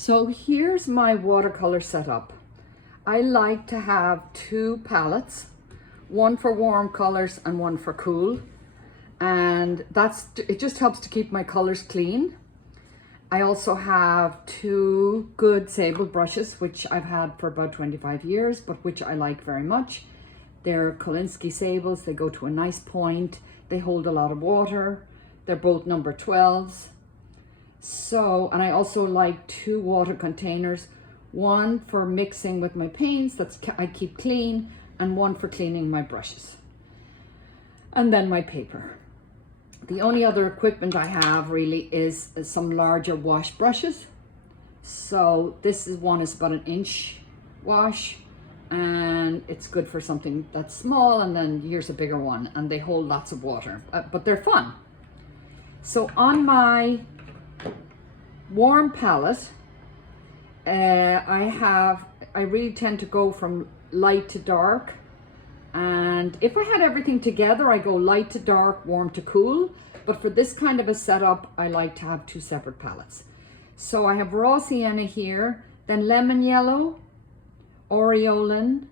So here's my watercolor setup. I like to have two palettes, one for warm colors and one for cool. And it just helps to keep my colors clean. I also have two good sable brushes, which I've had for about 25 years, but which I like very much. They're Kolinsky sables. They go to a nice point. They hold a lot of water. They're both number 12s. So, and I also like two water containers, one for mixing with my paints I keep clean, and one for cleaning my brushes. And then my paper. The only other equipment I have really is some larger wash brushes. So one is about 1-inch wash, and it's good for something that's small, and then here's a bigger one, and they hold lots of water, but they're fun. So on my warm palette, I really tend to go from light to dark. And if I had everything together, I go light to dark, warm to cool. But for this kind of a setup, I like to have two separate palettes. So I have raw sienna here, then lemon yellow, aureolin,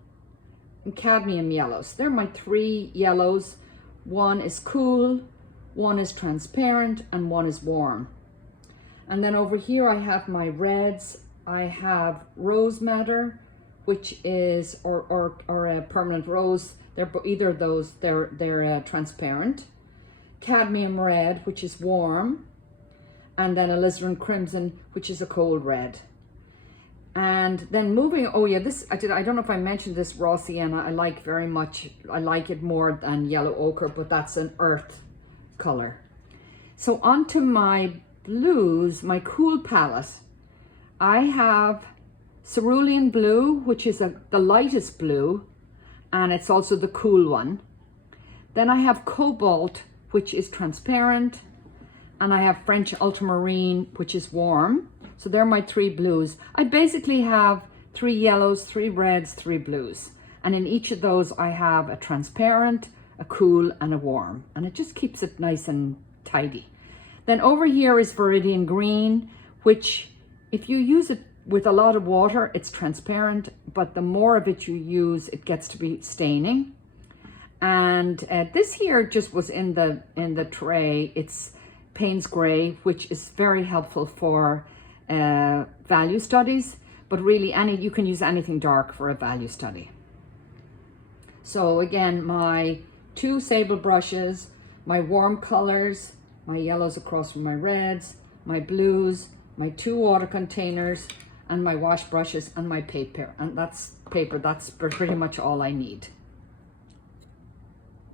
and cadmium yellows. They're my three yellows. One is cool, one is transparent, and one is warm. And then over here I have my reds. I have rose madder, which is, or a permanent rose. They're either of those, they're transparent. Cadmium red, which is warm. And then alizarin crimson, which is a cold red. And then moving, oh yeah, I don't know if I mentioned this raw sienna. I like very much, I like it more than yellow ochre, but that's an earth color. So onto my blues, my cool palette. I have cerulean blue, which is the lightest blue, and it's also the cool one. Then I have cobalt, which is transparent, and I have French ultramarine, which is warm. So they're my three blues. I basically have 3 yellows, 3 reds, 3 blues. And in each of those, I have a transparent, a cool, and a warm. And it just keeps it nice and tidy. Then over here is Viridian green, which if you use it with a lot of water, it's transparent, but the more of it you use, it gets to be staining. And this here just was in the tray. It's Payne's Gray, which is very helpful for value studies, but really you can use anything dark for a value study. So again, my 2 sable brushes, my warm colors, my yellows across from my reds, my blues, my 2 water containers, and my wash brushes, and my paper. And that's pretty much all I need.